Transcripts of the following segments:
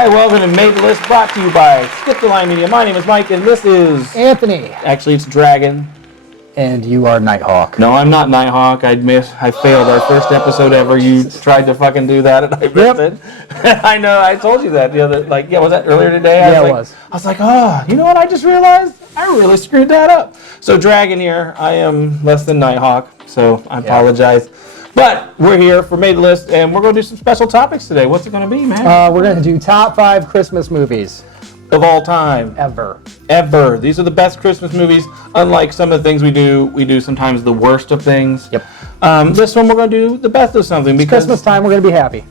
Hi, welcome to Made the List, brought to you by Skip the Line Media. My name is Mike, and this is... Anthony. Actually, it's Dragon. And you are Nighthawk. No, I'm not Nighthawk. I failed our first episode ever. You tried to fucking do that, and I missed it. I know, I told you that the other... was that earlier today? It was. I was like, oh, you know what I just realized? I really screwed that up. So, Dragon here. I am less than Nighthawk, so I apologize. But we're here for Made the List, and we're going to do some special topics today. What's it going to be, man? We're going to do top 5 Christmas movies. Of all time. Ever. These are the best Christmas movies. Unlike some of the things we do sometimes the worst of things. Yep. This one we're going to do the best of something. Because Christmas time, we're going to be happy.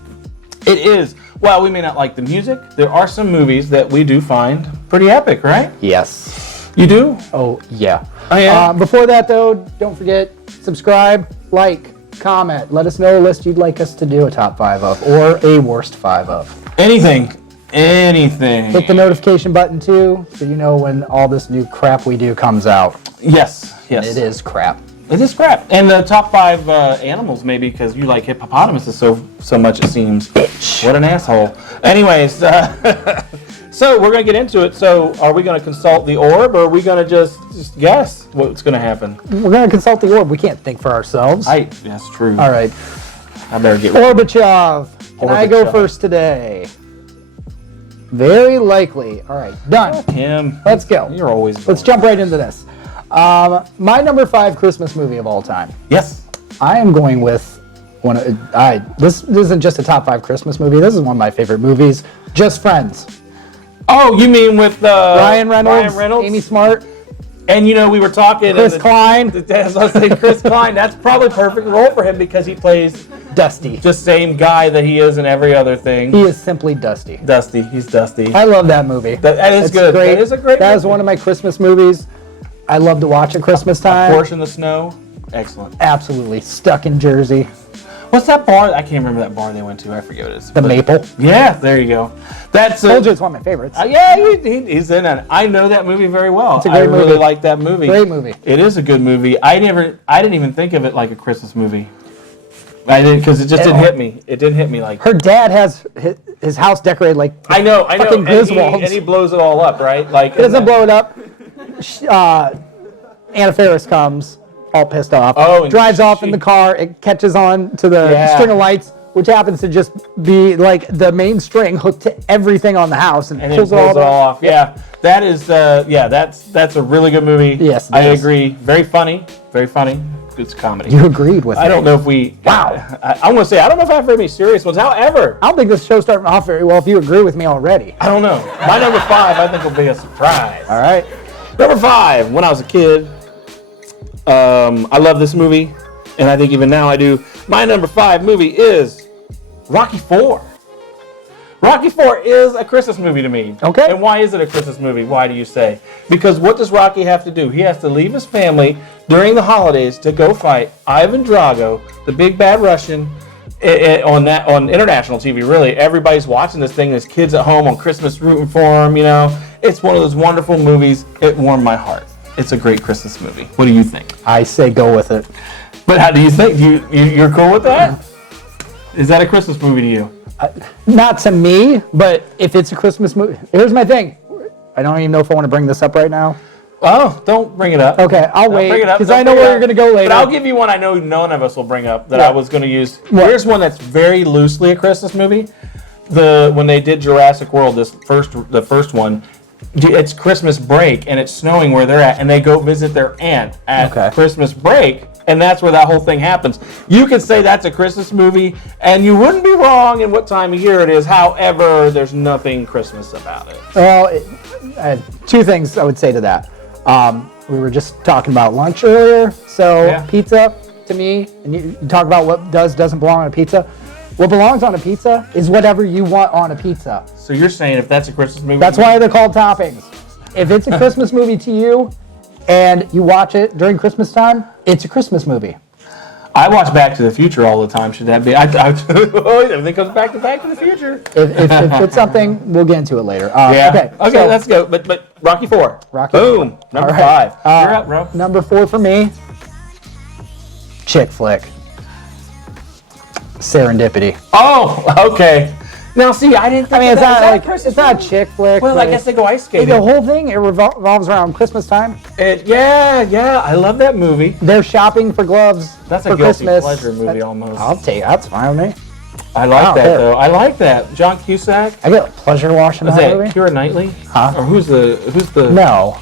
It is. While we may not like the music, there are some movies that we do find pretty epic, right? Yes. You do? Oh, yeah. Oh, yeah? Before that, though, don't forget, subscribe, like, comment. Let us know a list you'd like us to do a top 5 of, or a worst 5 of. Anything. Hit the notification button, too, so you know when all this new crap we do comes out. Yes. It is crap. It is crap. And the top 5 animals, maybe, because you like hippopotamuses so much, it seems. Bitch. What an asshole. Anyways, so we're going to get into it. So are we going to consult the orb, or are we going to just guess what's going to happen? We're going to consult the orb. We can't think for ourselves. That's true. All right. I better get Gorbachev. Can I go first today? Very likely. All right. Done. Him. Let's go. You're always Let's jump right into this. My number 5 Christmas movie of all time. Yes. I am going with this isn't just a top 5 Christmas movie. This is one of my favorite movies. Just Friends. Oh, you mean with Ryan Reynolds, Amy Smart, and we were talking. Chris Klein. As I was saying, Chris Klein. That's probably a perfect role for him because he plays Dusty. the same guy that he is in every other thing. He is simply Dusty. Dusty. He's Dusty. I love that movie. That is good. Great. That is a great That movie. is one of my Christmas movies. I love to watch at Christmas time. Porch in the Snow. Excellent. Absolutely. Stuck in Jersey. What's that bar? I can't remember that bar they went to. I forget what it is. The Maple. Yeah, there you go. That's Told you it's one of my favorites. yeah, he's in it. I know that movie very well. It's a great movie. I really like that movie. Great movie. It is a good movie. I didn't even think of it like a Christmas movie. I didn't, because it just didn't hit me. It didn't hit me like. Her dad has his house decorated like I know. fucking Griswolds. And he blows it all up, right? Like He doesn't blow it up. Anna Faris comes, all pissed off. Oh, drives off in the car. It catches on to the string of lights, which happens to just be like the main string hooked to everything on the house, and pulls it all off. Yeah, that is. That's a really good movie. Yes, I agree. Very funny. Very funny. It's comedy. You agreed with me. I don't know if we. Wow. I want to say I don't know if I've heard any serious ones. However, I don't think this show's starting off very well if you agree with me already. I don't know. My number 5, I think, will be a surprise. All right. Number 5. When I was a kid, I love this movie, and I think even now I do. My number 5 movie is Rocky IV. Rocky IV is a Christmas movie to me. Okay. And why is it a Christmas movie? Why do you say? Because what does Rocky have to do? He has to leave his family during the holidays to go fight Ivan Drago, the big bad Russian, on international TV. Really, everybody's watching this thing. There's kids at home on Christmas rooting for him. It's one of those wonderful movies. It warmed my heart. It's a great Christmas movie. What do you think? I say go with it. But how do you think? You're cool with that? Is that a Christmas movie to you? Not to me, but if it's a Christmas movie, here's my thing. I don't even know if I want to bring this up right now. Oh, don't bring it up. Okay, I'll wait, bring it up, because I know where you're going to go later. But I'll give you one I know none of us will bring up that I was going to use. What? Here's one that's very loosely a Christmas movie. When they did Jurassic World, the first one, it's Christmas break, and it's snowing where they're at, and they go visit their aunt at Christmas break, and that's where that whole thing happens. You could say that's a Christmas movie, and you wouldn't be wrong in what time of year it is. However, there's nothing Christmas about it. Well, 2 things I would say to that. We were just talking about lunch earlier, so pizza, to me, and you talk about what doesn't belong on a pizza. What belongs on a pizza is whatever you want on a pizza. So you're saying if that's a Christmas movie? That's why they're called toppings. If it's a Christmas movie to you, and you watch it during Christmas time, it's a Christmas movie. I watch Back to the Future all the time. Should that be? Everything comes back to Back to the Future. If it's something, we'll get into it later. Okay, so, let's go. But Rocky IV. Boom. Number 5. You're up, bro. Number 4 for me. Chick flick. Serendipity. Oh, okay. Now, see, I didn't think I mean, it's not like Christmas it's not a movie? chick flick. Well, I guess they go ice skating. The whole thing it revolves around Christmas time. Yeah, I love that movie. They're shopping for gloves. That's for a guilty Christmas. pleasure movie almost. I'll take that's fine with me. I like that though. I like that. John Cusack. I get pleasure watching Is that that movie. Keira Knightley? Huh? Or who's the? No.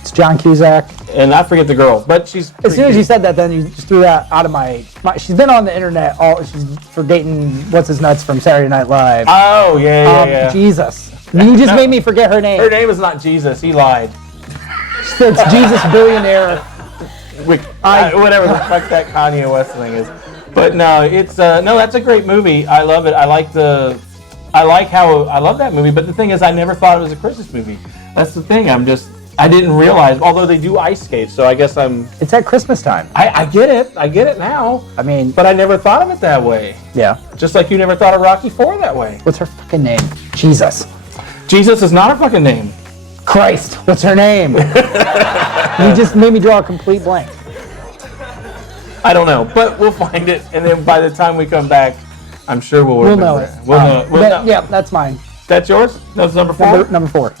It's John Cusack. And I forget the girl, but she's. As soon as you said that, then you just threw that out of my. She's been on the internet. She's for dating what's his nuts from Saturday Night Live. Oh yeah. Jesus, you just made me forget her name. Her name is not Jesus. He lied. It's Jesus Billionaire. Whatever the fuck that Kanye West thing is. But no, it's no. That's a great movie. I love it. I love that movie. But the thing is, I never thought it was a Christmas movie. That's the thing. I didn't realize. Although they do ice skate, so I guess It's at Christmas time. I get it. I get it now. I mean, but I never thought of it that way. Yeah. Just like you never thought of Rocky IV that way. What's her fucking name? Jesus. Jesus is not her fucking name. Christ. What's her name? You just made me draw a complete blank. I don't know, but we'll find it, and then by the time we come back, I'm sure we'll remember know it. We'll know. Yeah, that's mine. That's yours? That's number 4? Number 4.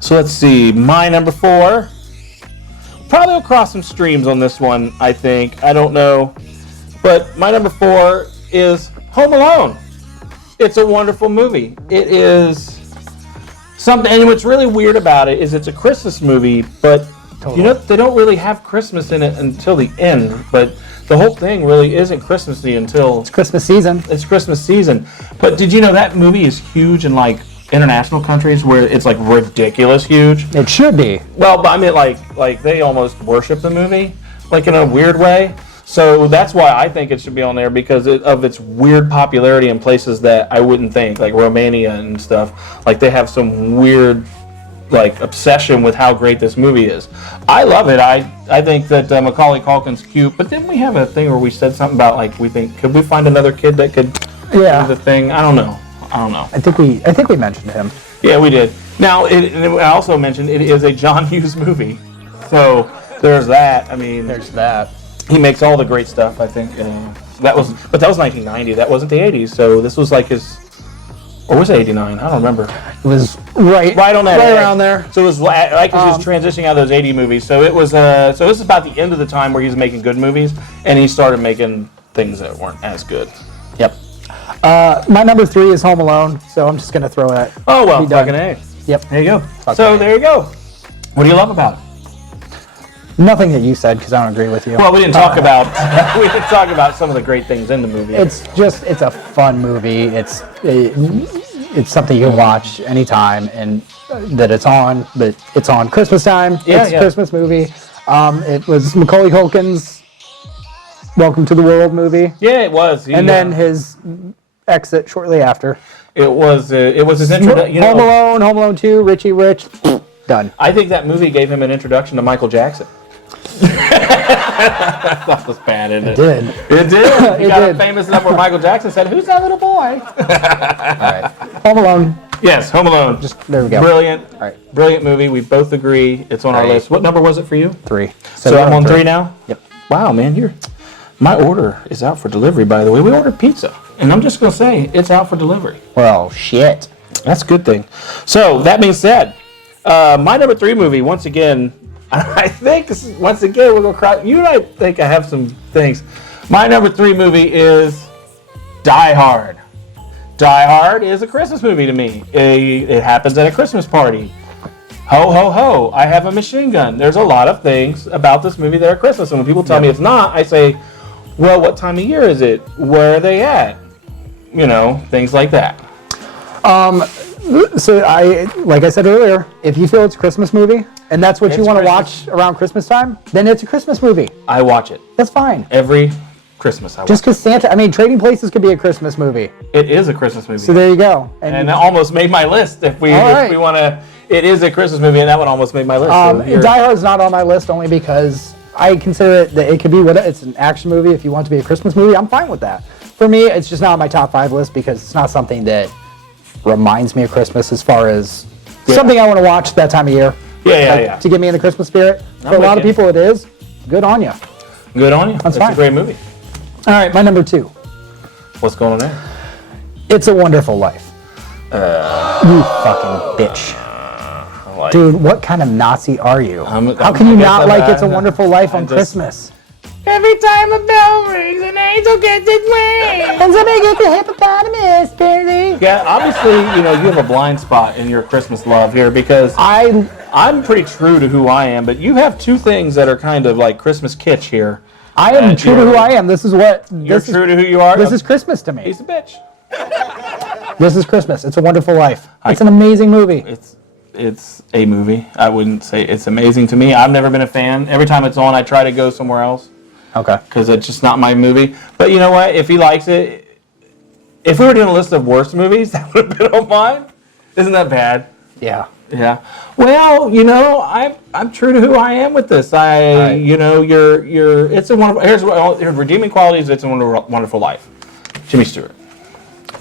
So let's see. My number 4. Probably will cross some streams on this one, I think. I don't know. But my number 4 is Home Alone. It's a wonderful movie. It is something, and what's really weird about it is it's a Christmas movie, but you know, they don't really have Christmas in it until the end, but the whole thing really isn't Christmassy until... It's Christmas season. It's Christmas season. But did you know that movie is huge in, like, international countries where it's, like, ridiculous huge? It should be. Well, but I mean, like they almost worship the movie, like, in a weird way. So that's why I think it should be on there, because of its weird popularity in places that I wouldn't think, like Romania and stuff. Like, they have some weird... like obsession with how great this movie is. I love it. I think that Macaulay Culkin's cute, but didn't we have a thing where we said something about like could we find another kid that could do the thing? I don't know. I think we mentioned him. Yeah, we did. Now I also mentioned it is a John Hughes movie, so there's that. I mean, there's that. He makes all the great stuff. I think that was 1990. That wasn't the 80s. So this was like his. Or was it 89? I don't remember. It was right on that right edge. around there. So it was like he was transitioning out of those 80 movies. So it was so this is about the end of the time where he's making good movies, and he started making things that weren't as good. Yep. My number 3 is Home Alone, so I'm just gonna throw that. Oh well, fucking A. Yep. There you go. So there you go. What do you love about it? Nothing that you said, because I don't agree with you. Well, we didn't talk about some of the great things in the movie. It's a fun movie. It's something you can watch anytime, and that it's on. But it's on Christmas time. It's a Christmas movie. It was Macaulay Culkin's Welcome to the World movie. Yeah, it was. And then his exit shortly after. It was his introduction. Home Alone 2, Richie Rich, done. I think that movie gave him an introduction to Michael Jackson. That was bad, isn't it? It did. He got a famous number where Michael Jackson said, "Who's that little boy?" All right. Home Alone. Yes, Home Alone. There we go. Brilliant. All right. Brilliant movie. We both agree. It's on our list. What number was it for you? 3. So I'm on 3 now? Yep. Wow, man, my order is out for delivery, by the way. We ordered pizza, and I'm just going to say it's out for delivery. Well, shit. That's a good thing. So, that being said, my number 3 movie, once again, I think, we're going to cry. You and I think I have some things. My number 3 movie is Die Hard. Die Hard is a Christmas movie to me. It happens at a Christmas party. Ho, ho, ho, I have a machine gun. There's a lot of things about this movie that are Christmas. And when people tell me it's not, I say, well, what time of year is it? Where are they at? You know, things like that. So like I said earlier, if you feel it's a Christmas movie, and that's what you want to watch around Christmas time, then it's a Christmas movie. I watch it. That's fine. Every Christmas I watch it. Just because Trading Places could be a Christmas movie. It is a Christmas movie. So there you go. And that almost made my list. If we want to, it is a Christmas movie, and that one almost made my list. Die Hard's not on my list only because I consider it that it could be it's an action movie. If you want it to be a Christmas movie, I'm fine with that. For me, it's just not on my top 5 list because it's not something that reminds me of Christmas as far as something I want to watch that time of year. To get me in the Christmas spirit. For a lot of people, it is. Good on you. Good on you. That's fine. a great movie. All right, my number 2. What's going on there? It's a Wonderful Life. You fucking bitch. Dude, what kind of Nazi are you? How can you not like It's a Wonderful Life on Christmas? Every time a bell rings, an angel gets its wings. And somebody gets a hippopotamus, baby. Yeah, obviously, you have a blind spot in your Christmas love here because I'm pretty true to who I am, but you have two things that are kind of like Christmas kitsch here. I am true to who I am. This is what... You're true to who you are? This is Christmas to me. He's a bitch. This is Christmas. It's a Wonderful Life. It's an amazing movie. It's a movie. I wouldn't say it's amazing to me. I've never been a fan. Every time it's on, I try to go somewhere else. Okay. Because it's just not my movie. But you know what? If he likes it, if we were doing a list of worst movies, that would have been on mine. Isn't that bad? Yeah. Yeah. Well, I'm true to who I am with this. You're. It's a wonderful. Here's redeeming qualities. It's a wonderful life. Jimmy Stewart.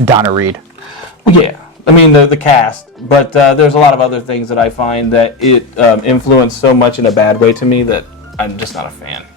Donna Reed. Yeah. I mean the cast, but there's a lot of other things that I find that it influenced so much in a bad way to me that I'm just not a fan.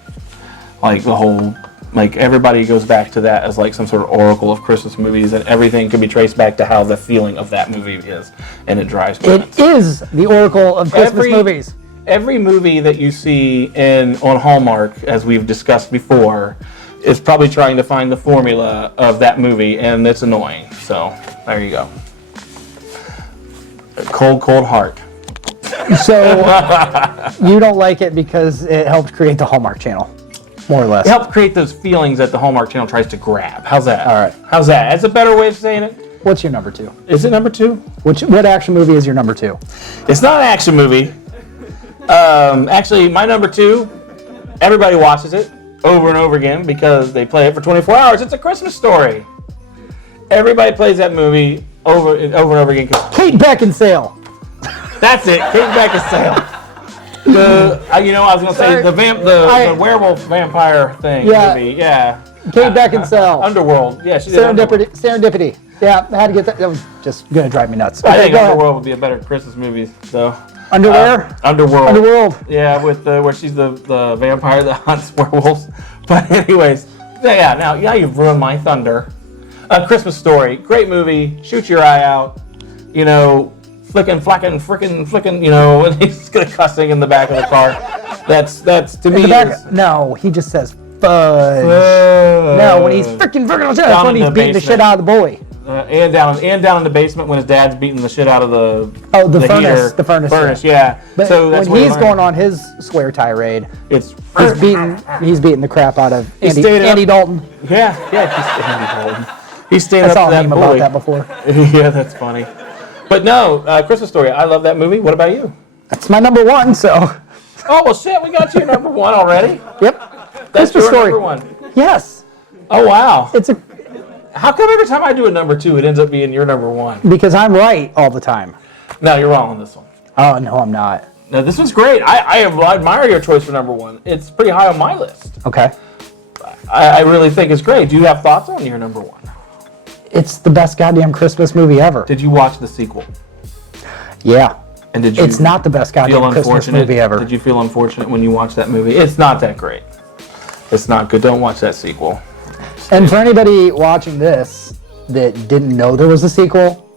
Like the whole, everybody goes back to that as like some sort of oracle of Christmas movies, and everything can be traced back to how the feeling of that movie is, and it drives me nuts. It is the oracle of Christmas movies. Every movie that you see on Hallmark, as we've discussed before, is probably trying to find the formula of that movie, and it's annoying. So there you go. Cold heart. So you don't like it because it helped create the Hallmark Channel, more or less. It helped create those feelings that the Hallmark Channel tries to grab. How's that? All right. How's that? That's a better way of saying it. What's your number 2? Is it number 2? What action movie is your number 2? It's not an action movie. Actually, my number 2, everybody watches it over and over again because they play it for 24 hours. It's A Christmas Story. Everybody plays that movie over and over again. Kate Beckinsale. That's it. Kate Beckinsale. I was gonna say the werewolf vampire thing. Yeah. Movie. Yeah. Kate Beckinsale. Underworld. Yeah, she did Serendipity. Yeah, I had to get that. That was just gonna drive me nuts. I think Underworld would be a better Christmas movie, though. Underwear? Underworld. Yeah, with where she's the vampire that hunts werewolves. But anyways, now you've ruined my thunder. A Christmas Story, great movie. Shoot your eye out. Flicking, and he's cussing in the back of the car. That's to me. No, he just says fudge. No, when he's freaking that's when he's beating the shit out of the boy. And down in the basement when his dad's beating the shit out of the furnace. Heater. The furnace. Yeah. But so that's when he's going on his swear tirade, he's beating the crap out of Andy Dalton. Yeah, he's Andy Dalton. He's standing up to that meme bully. about that before. Yeah, that's funny. But no, Christmas Story. I love that movie. What about you? That's my number 1. So. Oh well, shit. We got your number 1 already. Yep. That's Christmas your Story. number 1. Yes. Oh wow. How come every time I do a number 2, it ends up being your number 1? Because I'm right all the time. No, you're wrong on this one. Oh no, I'm not. No, this one's great. I admire your choice for number 1. It's pretty high on my list. Okay. I really think it's great. Do you have thoughts on your number 1? It's the best goddamn Christmas movie ever. Did you watch the sequel? Yeah. And did you? It's not the best goddamn Christmas movie ever. Did you feel unfortunate when you watched that movie? It's not that great. It's not good. Don't watch that sequel. And for anybody watching this that didn't know there was a sequel,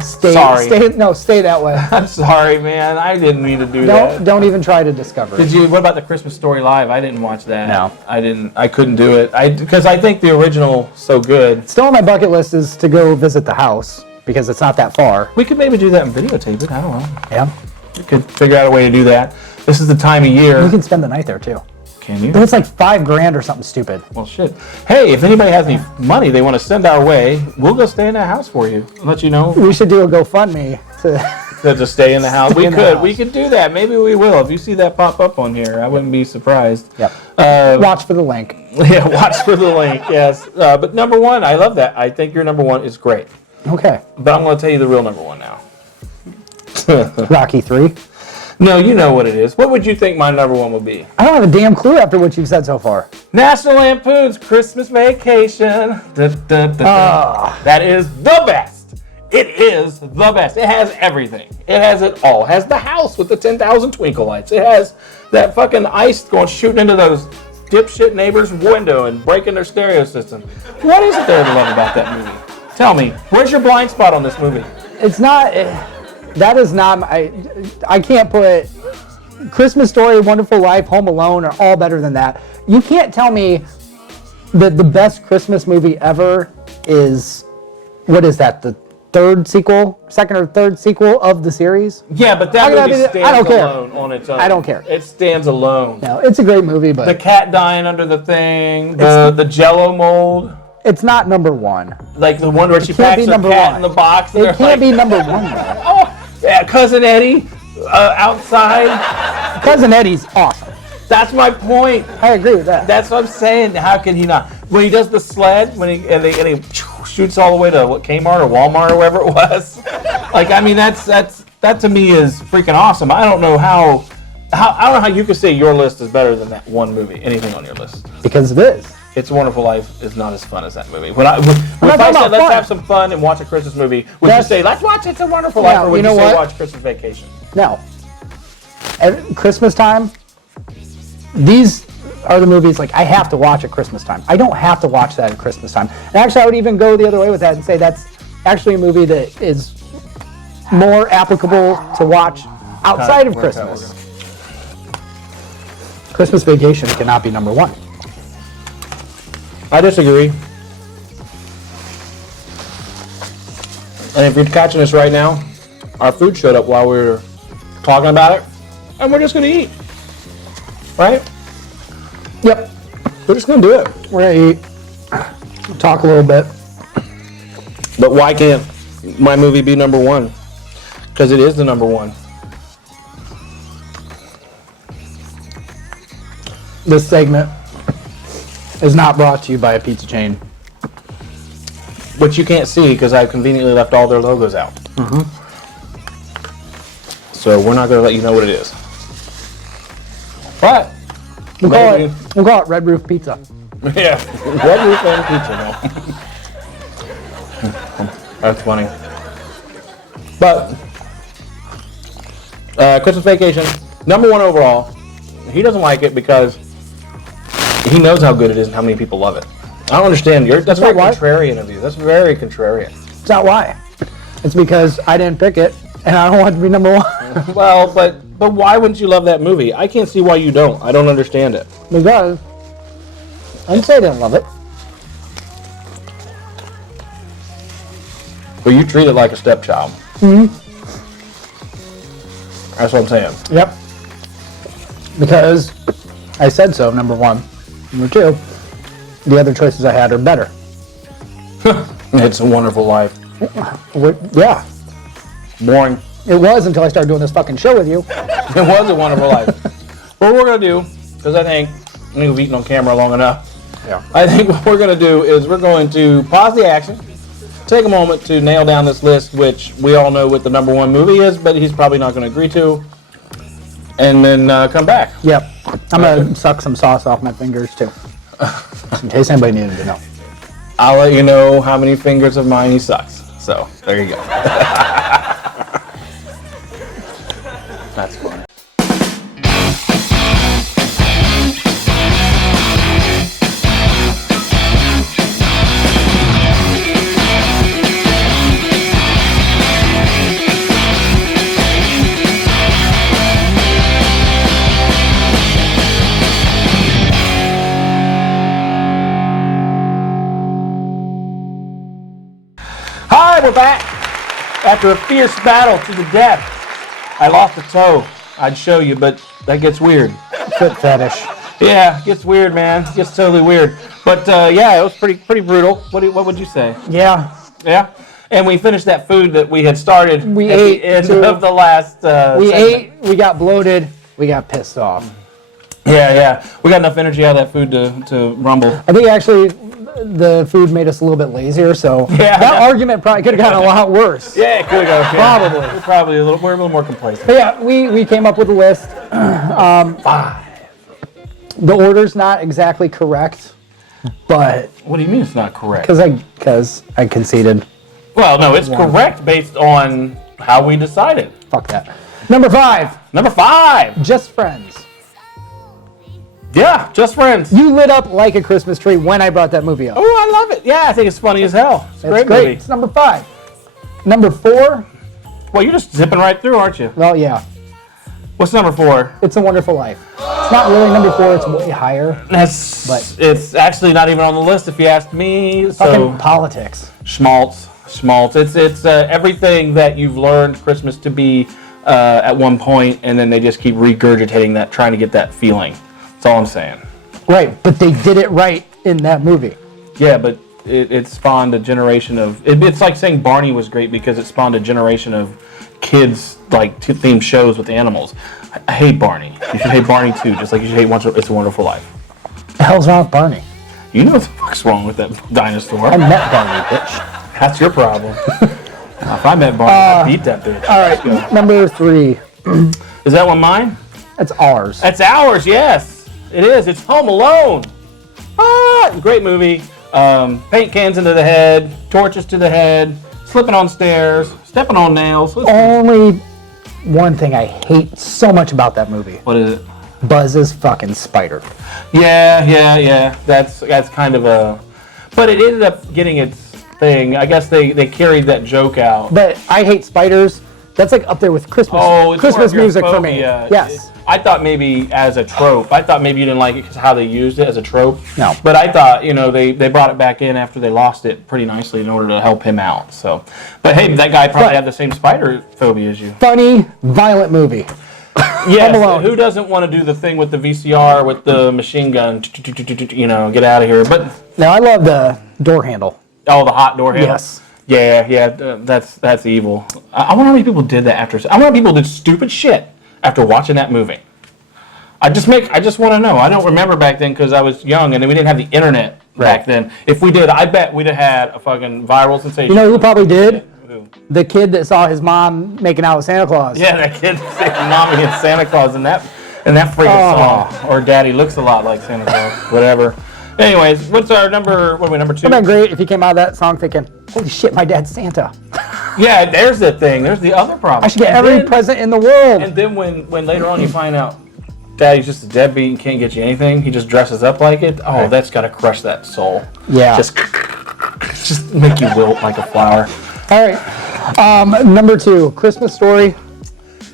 stay that way. I'm sorry, man. I didn't mean to do that. Don't even try to discover it. Did you? What about the Christmas Story Live? I didn't watch that. No. I didn't. I couldn't do it. Because I think the original so good. Still on my bucket list is to go visit the house because it's not that far. We could maybe do that and videotape it. I don't know. Yeah. We could figure out a way to do that. This is the time of year. We can spend the night there too. Can you? It's like $5,000 or something stupid. Well, shit. Hey, if anybody has any money they want to send our way, we'll go stay in that house for you. I'll let you know. We should do a GoFundMe to just stay in the house. We could do that. Maybe we will. If you see that pop up on here, I wouldn't be surprised. Yep. Watch for the link. Yeah, watch for the link. Yes. But number 1, I love that. I think your number 1 is great. Okay. But I'm going to tell you the real number 1 now. Rocky 3. No, you know what it is. What would you think my number 1 would be? I don't have a damn clue after what you've said so far. National Lampoon's Christmas Vacation. That is the best. It is the best. It has everything. It has it all. It has the house with the 10,000 twinkle lights. It has that fucking ice shooting into those dipshit neighbor's window and breaking their stereo system. What is it there to love about that movie? Tell me, where's your blind spot on this movie? It's not. That is not. I can't put Christmas Story, Wonderful Life, Home Alone are all better than that. You can't tell me that the best Christmas movie ever is, what is that? The second or third sequel of the series? Yeah, but that movie stands alone on its own. I don't care. It stands alone. No, it's a great movie, but the cat dying under the thing, the Jello mold. It's not number one. Like the one where she packs her cat in the box. It can't be number one. Oh, yeah, Cousin Eddie outside. Cousin Eddie's awesome. That's my point. I agree with that. That's what I'm saying. How can he not? When he does the sled, and he shoots all the way to what, Kmart or Walmart or wherever it was. Like, I mean, that to me is freaking awesome. I don't know how you could say your list is better than that one movie. Anything on your list? Because it is. It's a Wonderful Life is not as fun as that movie. If I said let's have some fun and watch a Christmas movie, would you say let's watch It's a Wonderful Life, or would you say watch Christmas Vacation? No. At Christmas time, these are the movies like I have to watch at Christmas time. I don't have to watch that at Christmas time. And actually, I would even go the other way with that and say that's actually a movie that is more applicable to watch outside of Christmas. Christmas Vacation cannot be number one. I disagree. And if you're catching us right now, our food showed up while we were talking about it, and we're just going to eat. Right? Yep. We're just going to do it. We're going to eat, talk a little bit. But why can't my movie be number one? Because it is the number one. This segment is not brought to you by a pizza chain. Which you can't see because I've conveniently left all their logos out. Mm-hmm. So we're not going to let you know what it is. But we'll call it Red Roof Pizza. Yeah, Red Roof and pizza. No. That's funny. But Christmas Vacation, number one overall. He doesn't like it because he knows how good it is and how many people love it. I don't understand. That's very contrarian of you. That's very contrarian. It's not why. It's because I didn't pick it, and I don't want it to be number one. Well, but why wouldn't you love that movie? I can't see why you don't. I don't understand it. Because I didn't say I didn't love it. But you treat it like a stepchild. Mm-hmm. That's what I'm saying. Yep. Because I said so, number one. Number two, the other choices I had are better. It's a Wonderful Life. Yeah. Boring. It was until I started doing this fucking show with you. It was a Wonderful Life. What we're going to do, because I think we've eaten on camera long enough. Yeah. I think what we're going to do is we're going to pause the action, take a moment to nail down this list, which we all know what the number one movie is, but he's probably not going to agree to, and then come back. Yep. I'm going to suck some sauce off my fingers, too. In case anybody needed to know. I'll let you know how many fingers of mine he sucks. So, there you go. That's funny. Hi, we're back. After a fierce battle to the death. I lost a toe. I'd show you, but that gets weird. Foot fetish. Yeah, it gets weird, man. It gets totally weird. But yeah, it was pretty brutal. What would you say? Yeah. Yeah? And we finished that food that we had started at the end of the last segment. We got bloated, we got pissed off. Yeah. We got enough energy out of that food to rumble. I think actually the food made us a little bit lazier, so that argument probably could have gotten a lot worse. Yeah, it could have gone. Probably. Probably we're a little more complacent. But yeah, we came up with a list. 5. The order's not exactly correct, but What do you mean it's not correct? because I conceded. Well, no, it's correct based on how we decided. Fuck that. Number 5. Number 5. Just Friends. Yeah, Just Friends. You lit up like a Christmas tree when I brought that movie up. Oh, I love it. Yeah, I think it's funny as hell. It's a great movie. It's number 5. Number 4. Well, you're just zipping right through, aren't you? Well, yeah. What's number 4? It's a Wonderful Life. It's not really number 4. It's way higher. It's actually not even on the list if you ask me. Fucking politics. Schmaltz. It's everything that you've learned Christmas to be at one point, and then they just keep regurgitating that, trying to get that feeling. That's all I'm saying. Right, but they did it right in that movie. Yeah, but it spawned a generation of... It's like saying Barney was great because it spawned a generation of kids like themed shows with animals. I hate Barney. You should hate Barney too, just like you should hate It's a Wonderful Life. What the hell's wrong with Barney? You know what the fuck's wrong with that dinosaur. I met Barney, bitch. That's your problem. If I met Barney, I'd beat that bitch. All right, number 3. Is that one mine? That's ours. That's ours, yes. It is. It's Home Alone. Great movie. Paint cans into the head, torches to the head, slipping on stairs, stepping on nails. Only one thing I hate so much about that movie. What is it? Buzz's fucking spider. Yeah. That's kind of a... But it ended up getting its thing. I guess they carried that joke out. But I hate spiders. That's like up there with Christmas music for me. Yes. I thought maybe as a trope. I thought maybe you didn't like it because how they used it as a trope. No. But I thought, they brought it back in after they lost it pretty nicely in order to help him out. So, but hey, that guy probably had the same spider phobia as you. Funny, violent movie. Yes. Who doesn't want to do the thing with the VCR with the machine gun? Get out of here. But now I love the door handle. Oh, the hot door handle. Yes. Yeah. That's evil. I wonder how many people did that after. I wonder how many people did stupid shit after watching that movie. I just want to know. I don't remember back then because I was young and we didn't have the internet back then. If we did, I bet we'd have had a fucking viral sensation. You know who probably did? Who? The kid that saw his mom making out with Santa Claus. Yeah, that kid saying mommy and Santa Claus in that freaking song. Or Daddy looks a lot like Santa Claus. Whatever. Anyways, what's our number? What are we, number 2? Wouldn't that great if you came out of that song thinking, holy shit, my dad's Santa. Yeah, there's the thing. There's the other problem. I should get every present in the world. And then when later on you find out Daddy's just a deadbeat and can't get you anything, he just dresses up like it. Oh, that's got to crush that soul. Yeah. Just make you wilt like a flower. All right. Number 2, Christmas Story.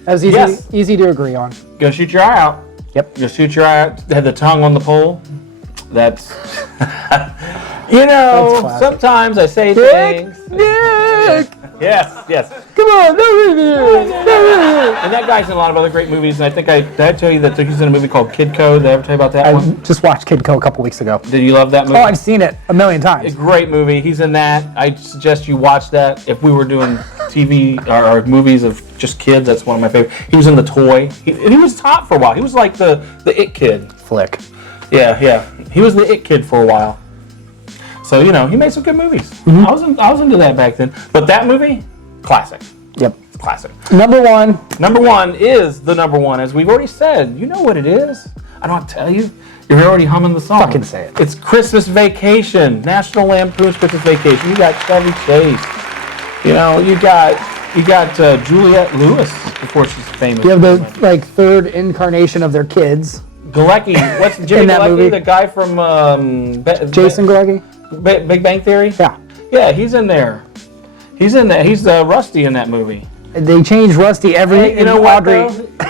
That was easy to agree on. Go shoot your eye out. Yep. Go shoot your eye out. Had the tongue on the pole. That's... sometimes I say things. Nick! Yes. Come on, no review. And that guy's in a lot of other great movies. And I think did I tell you that he's in a movie called Kid Code? Did I ever tell you about that one? I just watched Kid Code a couple weeks ago. Did you love that movie? Oh, I've seen it a million times. It's a great movie. He's in that. I suggest you watch that. If we were doing TV or movies of just kids, that's one of my favorite. He was in The Toy. He was hot for a while. He was like the it kid. Flick. Yeah. He was the it kid for a while. So, he made some good movies. Mm-hmm. I was into that back then. But that movie, classic. Yep. It's classic. Number 1. Number 1 is the number 1. As we've already said, you know what it is. I don't have to tell you. You're already humming the song. Fucking say it. It's Christmas Vacation. National Lampoon's Christmas Vacation. You got Chevy Chase. You got Juliette Lewis before she's famous. You have the third incarnation of their kids. Galecki. What's Jimmy Galecki? Movie? The guy from Jason Galecki? Big Bang Theory? Yeah. Yeah, he's in there. He's in that. He's Rusty in that movie. They changed Rusty every. You know what?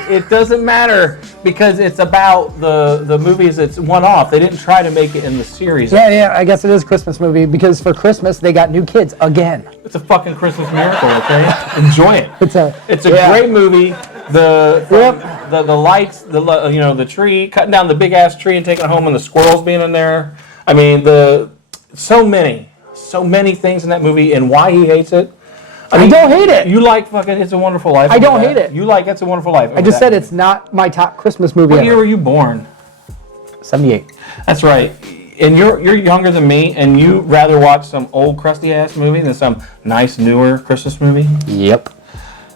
It doesn't matter because it's about the movies. It's one off. They didn't try to make it in the series. Yeah. I guess it is a Christmas movie because for Christmas they got new kids again. It's a fucking Christmas miracle. Okay, enjoy it. It's a great movie. The lights, the tree, cutting down the big ass tree and taking it home, and the squirrels being in there. I mean, so many things in that movie, and why he hates it. I don't hate it. You like fucking It's a Wonderful Life. I don't hate it. You like It's a Wonderful Life. I just said it's not my top Christmas movie. What year were you born? 78. That's right. And you're younger than me, and you rather watch some old crusty ass movie than some nice newer Christmas movie? Yep.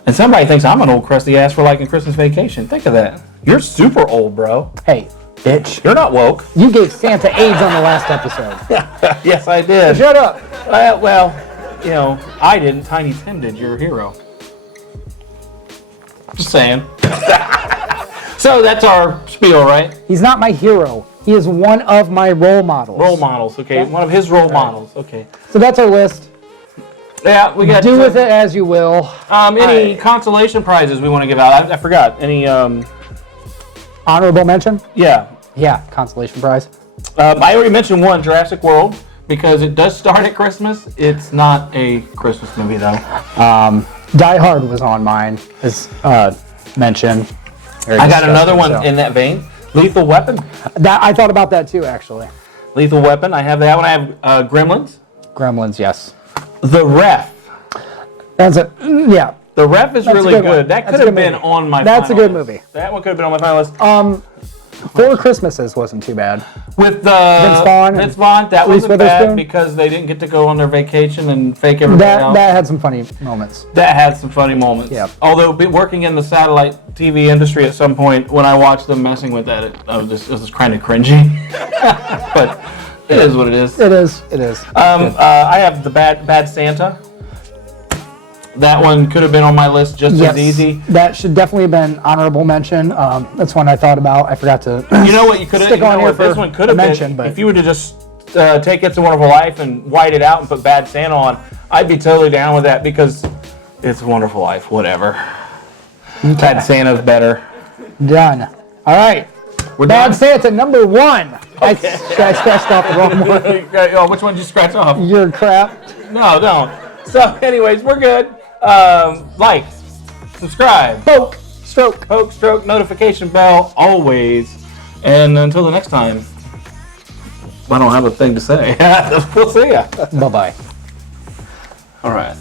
And somebody thinks I'm an old crusty ass for liking Christmas Vacation. Think of that. You're super old, bro. Hey, bitch. You're not woke. You gave Santa AIDS on the last episode. Yes, I did. Shut up. I didn't. Tiny Tim did. You're a hero. Just saying. So that's our spiel, right? He's not my hero. He is one of my role models. Role models, okay. One of his role models, okay. So that's our list. Yeah, we got. Do with it as you will. Any consolation prizes we want to give out? I forgot. Any honorable mention? Yeah. Yeah, consolation prize. I already mentioned one, Jurassic World, because it does start at Christmas. It's not a Christmas movie though. Die Hard was on mine, as mentioned. I got another one in that vein. Lethal Weapon. That I thought about that too, actually. Lethal Weapon. I have that one. I have Gremlins. Gremlins, yes. The Ref. That's a yeah. The Ref is really good. That could have been on my. That's a good movie. That one could have been on my final list. Four Christmases wasn't too bad. With Vince Vaughn, that wasn't bad because they didn't get to go on their vacation and fake everything out. That had some funny moments. That had some funny moments. Yeah. Although working in the satellite TV industry at some point, when I watched them messing with that, it was kind of cringy. But it is what it is. It is. It is. I have the Bad Santa. That one could have been on my list just as easy. That should definitely have been honorable mention. That's one I thought about. I forgot to. You know what? You could have. You know what? This one could have been. But if you were to just take It's a Wonderful Life and white it out and put Bad Santa on, I'd be totally down with that because It's a Wonderful Life. Whatever. Okay. Bad Santa's better. Done. All right. We're Bad done? Santa number one. Okay. I scratched off the wrong one. Oh, which one did you scratch off? Your crap. No, don't. So, anyways, we're good. Like, subscribe, poke, stroke, notification bell, always. And until the next time, I don't have a thing to say. We'll see ya. Bye-bye. All right.